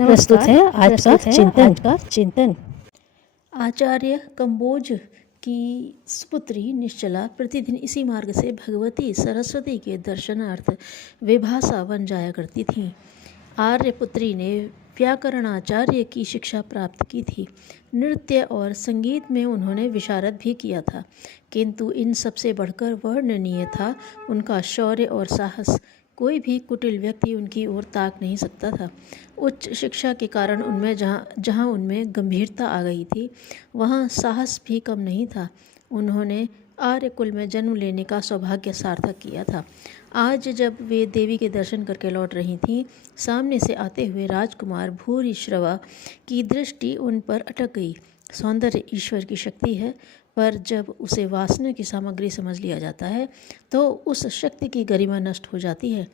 प्रस्तुत है आज का चिंतन। आचार्य कंबोज की सुपुत्री निश्चला प्रतिदिन इसी मार्ग से भगवती सरस्वती के दर्शनार्थ विभासा बन जाया करती थीं। आर्यपुत्री ने व्याकरणाचार्य की शिक्षा प्राप्त की थी। नृत्य और संगीत में उन्होंने विशारद भी किया था, किंतु इन सबसे बढ़कर वर्णनीय था उनका शौर्य और साहस। कोई भी कुटिल व्यक्ति उनकी ओर ताक नहीं सकता था। उच्च शिक्षा के कारण उनमें जहाँ उनमें गंभीरता आ गई थी, वहाँ साहस भी कम नहीं था। उन्होंने आर्य कुल में जन्म लेने का सौभाग्य सार्थक किया था। आज जब वे देवी के दर्शन करके लौट रही थीं, सामने से आते हुए राजकुमार भूरिश्रवा की दृष्टि उन पर अटक गई। सौंदर्य ईश्वर की शक्ति है, पर जब उसे वासना की सामग्री समझ लिया जाता है तो उस शक्ति की गरिमा नष्ट हो जाती है।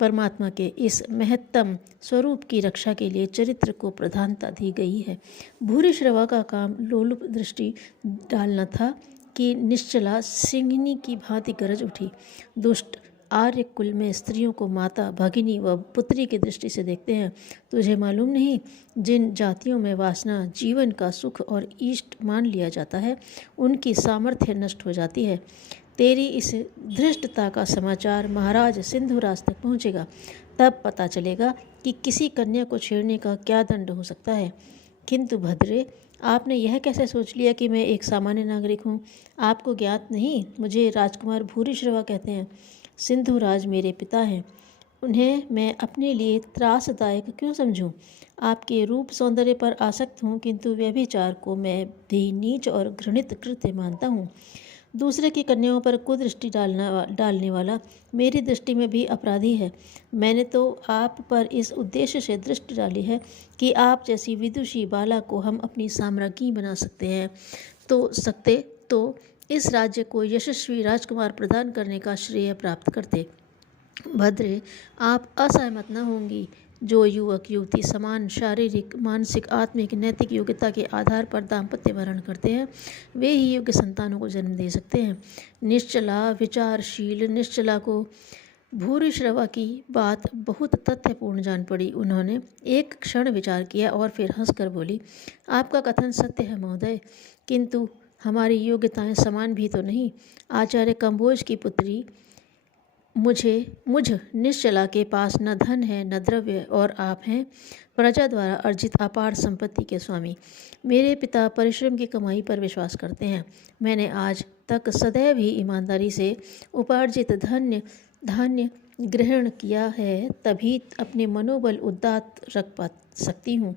परमात्मा के इस महत्तम स्वरूप की रक्षा के लिए चरित्र को प्रधानता दी गई है। भूरिश्रवा का काम लोलुप दृष्टि डालना था कि निश्चला सिंहिनी की भांति गरज उठी। दुष्ट आर्य कुल में स्त्रियों को माता, भगिनी व पुत्री की दृष्टि से देखते हैं। तुझे मालूम नहीं, जिन जातियों में वासना जीवन का सुख और इष्ट मान लिया जाता है, उनकी सामर्थ्य नष्ट हो जाती है। तेरी इस धृष्टता का समाचार महाराज सिंधुराज तक पहुँचेगा, तब पता चलेगा कि किसी कन्या को छेड़ने का क्या दंड हो सकता है। किंतु भद्रे, आपने यह कैसे सोच लिया कि मैं एक सामान्य नागरिक हूँ? आपको ज्ञात नहीं, मुझे राजकुमार भूरिश्रवा कहते हैं। सिंधुराज मेरे पिता हैं। उन्हें मैं अपने लिए त्रासदायक क्यों समझूं? आपके रूप सौंदर्य पर आसक्त हूँ, किंतु व्यभिचार को मैं भी नीच और घृणित कृत्य मानता हूँ। दूसरे की कन्याओं पर कुदृष्टि डालने वाला मेरी दृष्टि में भी अपराधी है। मैंने तो आप पर इस उद्देश्य से दृष्टि डाली है कि आप जैसी विदुषी बाला को हम अपनी साम्राज्ञी बना सकते तो इस राज्य को यशस्वी राजकुमार प्रदान करने का श्रेय प्राप्त करते। भद्रे, आप असहमत न होंगी। जो युवक युवती समान शारीरिक, मानसिक, आत्मिक, नैतिक योग्यता के आधार पर दाम्पत्य वर्ण करते हैं, वे ही योग्य संतानों को जन्म दे सकते हैं। निश्चला विचारशील निश्चला को भूरिश्रवा की बात बहुत तथ्यपूर्ण जान पड़ी। उन्होंने एक क्षण विचार किया और फिर हंसकर बोली, आपका कथन सत्य है महोदय, किंतु हमारी योग्यताएं समान भी तो नहीं। आचार्य कंबोज की पुत्री मुझ निश्चला के पास न धन है न द्रव्य, और आप हैं प्रजा द्वारा अर्जित अपार संपत्ति के स्वामी। मेरे पिता परिश्रम की कमाई पर विश्वास करते हैं। मैंने आज तक सदैव ही ईमानदारी से उपार्जित धान्य ग्रहण किया है, तभी अपने मनोबल उदात्त रख पा सकती हूँ।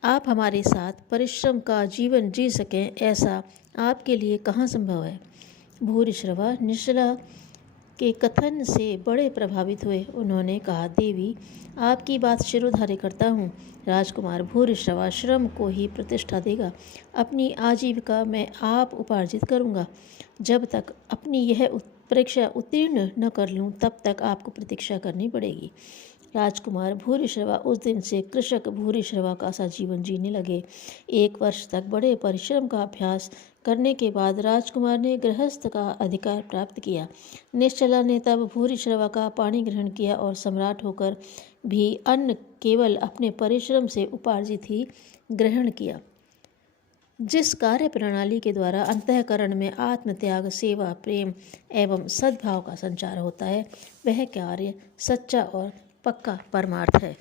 आप हमारे साथ परिश्रम का जीवन जी सकें, ऐसा आपके लिए कहाँ संभव है? भूरिश्रवा निश्चला के कथन से बड़े प्रभावित हुए। उन्होंने कहा, देवी, आपकी बात शिरोधार्य करता हूँ। राजकुमार भूरिश्रवा श्रम को ही प्रतिष्ठा देगा। अपनी आजीविका मैं आप उपार्जित करूँगा। जब तक अपनी यह परीक्षा उत्तीर्ण न कर लूँ, तब तक आपको प्रतीक्षा करनी पड़ेगी। राजकुमार भूरिश्रवा उस दिन से कृषक भूरिश्रवा का सा जीवन जीने लगे। 1 वर्ष तक बड़े परिश्रम का अभ्यास करने के बाद राजकुमार ने गृहस्थ का अधिकार प्राप्त किया। निश्चला ने तब भूरिश्रवा का पाणी ग्रहण किया और सम्राट होकर भी अन्न केवल अपने परिश्रम से उपार्जित ही ग्रहण किया। जिस कार्य प्रणाली के द्वारा अंतःकरण में आत्मत्याग, सेवा, प्रेम एवं सद्भाव का संचार होता है, वह कार्य सच्चा और पक्का परमार्थ है।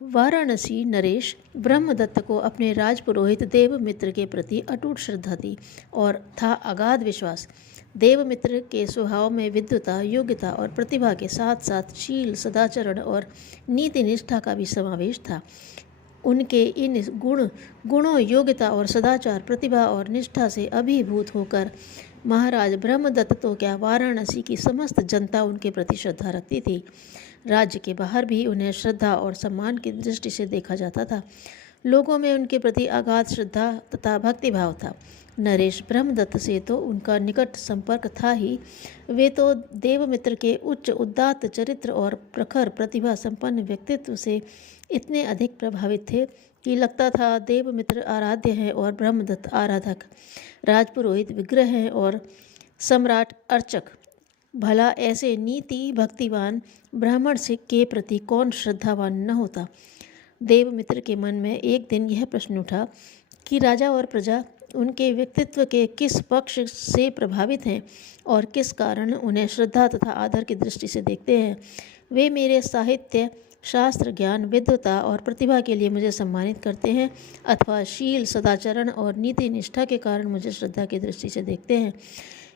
वाराणसी नरेश ब्रह्मदत्त को अपने राजपुरोहित देवमित्र के प्रति अटूट श्रद्धा थी और था अगाध विश्वास। देवमित्र के स्वभाव में विद्वता, योग्यता और प्रतिभा के साथ साथ शील, सदाचरण और नीति निष्ठा का भी समावेश था। उनके इन गुणों, योग्यता और सदाचार, प्रतिभा और निष्ठा से अभिभूत होकर महाराज ब्रह्मदत्त तो क्या, वाराणसी की समस्त जनता उनके प्रति श्रद्धा रखती थी। राज्य के बाहर भी उन्हें श्रद्धा और सम्मान की दृष्टि से देखा जाता था। लोगों में उनके प्रति अगाध श्रद्धा तथा भक्तिभाव था। नरेश ब्रह्मदत्त से तो उनका निकट संपर्क था ही, वे तो देवमित्र के उच्च उदात्त चरित्र और प्रखर प्रतिभा संपन्न व्यक्तित्व से इतने अधिक प्रभावित थे कि लगता था देवमित्र आराध्य हैं और ब्रह्मदत्त आराधक, राजपुरोहित विग्रह हैं और सम्राट अर्चक। भला ऐसे नीति भक्तिवान ब्राह्मण से के प्रति कौन श्रद्धावान न होता। देवमित्र के मन में एक दिन यह प्रश्न उठा कि राजा और प्रजा उनके व्यक्तित्व के किस पक्ष से प्रभावित हैं और किस कारण उन्हें श्रद्धा तथा आदर की दृष्टि से देखते हैं। वे मेरे साहित्य, शास्त्र ज्ञान, विद्वता और प्रतिभा के लिए मुझे सम्मानित करते हैं अथवा शील, सदाचरण और नीति निष्ठा के कारण मुझे श्रद्धा की दृष्टि से देखते हैं।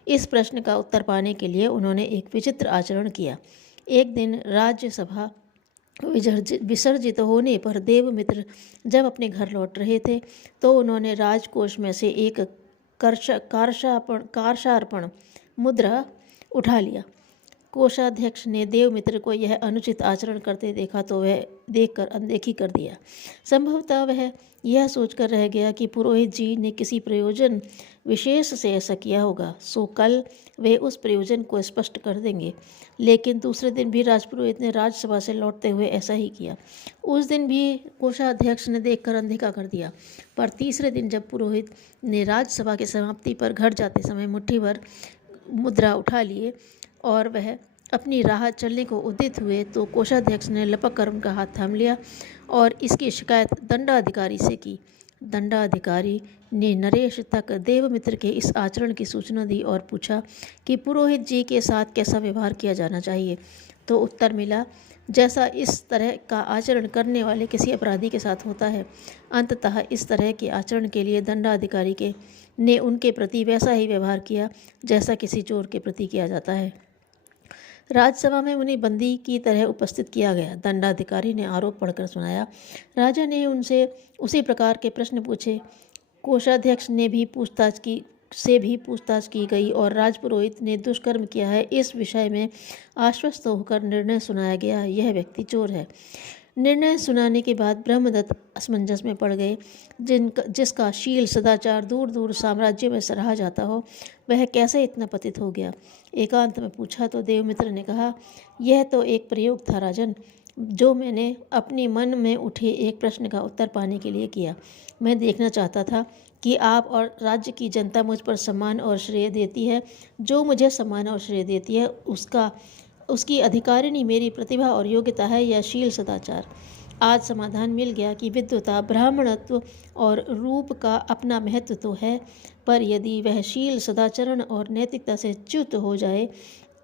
इस प्रश्न का उत्तर पाने के लिए उन्होंने एक विचित्र आचरण किया। एक दिन राज्यसभा विसर्जित होने पर देवमित्र जब अपने घर लौट रहे थे तो उन्होंने राजकोष में से एक कार्षार्पण मुद्रा उठा लिया। कोषाध्यक्ष ने देवमित्र को यह अनुचित आचरण करते देखा तो वह देखकर अनदेखी कर दिया। संभवतः वह यह सोचकर रह गया कि पुरोहित जी ने किसी प्रयोजन विशेष से ऐसा किया होगा, सो कल वे उस प्रयोजन को स्पष्ट कर देंगे। लेकिन दूसरे दिन भी राजपुरोहित ने राज्यसभा से लौटते हुए ऐसा ही किया। उस दिन भी कोषाध्यक्ष ने देखकर अनदेखा कर दिया, पर तीसरे दिन जब पुरोहित ने राज्यसभा की समाप्ति पर घर जाते समय मुट्ठी भर मुद्रा उठा लिए और वह अपनी राह चलने को उद्यत हुए तो कोषाध्यक्ष ने लपक कर उनका हाथ थाम लिया और इसकी शिकायत दंडाधिकारी से की। दंडाधिकारी ने नरेश तक देवमित्र के इस आचरण की सूचना दी और पूछा कि पुरोहित जी के साथ कैसा व्यवहार किया जाना चाहिए। तो उत्तर मिला, जैसा इस तरह का आचरण करने वाले किसी अपराधी के साथ होता है। अंततः इस तरह के आचरण के लिए दंडाधिकारी ने उनके प्रति वैसा ही व्यवहार किया जैसा किसी चोर के प्रति किया जाता है। राज्यसभा में उन्हें बंदी की तरह उपस्थित किया गया। दंडाधिकारी ने आरोप पढ़कर सुनाया। राजा ने उनसे उसी प्रकार के प्रश्न पूछे। कोषाध्यक्ष ने भी पूछताछ की गई और राजपुरोहित ने दुष्कर्म किया है इस विषय में आश्वस्त होकर निर्णय सुनाया गया। यह व्यक्ति चोर है। निर्णय सुनाने के बाद ब्रह्मदत्त असमंजस में पड़ गए। जिसका शील, सदाचार दूर दूर साम्राज्य में सराहा जाता हो, वह कैसे इतना पतित हो गया। एकांत में पूछा तो देवमित्र ने कहा, यह तो एक प्रयोग था राजन, जो मैंने अपने मन में उठे एक प्रश्न का उत्तर पाने के लिए किया। मैं देखना चाहता था कि आप और राज्य की जनता मुझ पर सम्मान और श्रेय देती है। जो मुझे सम्मान और श्रेय देती है उसकी अधिकारिणी मेरी प्रतिभा और योग्यता है या शील, सदाचार। आज समाधान मिल गया कि विद्वता, ब्राह्मणत्व और रूप का अपना महत्व तो है, पर यदि वह शील, सदाचरण और नैतिकता से च्युत हो जाए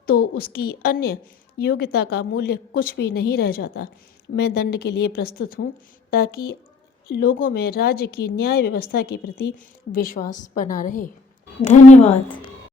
तो उसकी अन्य योग्यता का मूल्य कुछ भी नहीं रह जाता। मैं दंड के लिए प्रस्तुत हूँ ताकि लोगों में राज्य की न्याय व्यवस्था के प्रति विश्वास बना रहे। धन्यवाद।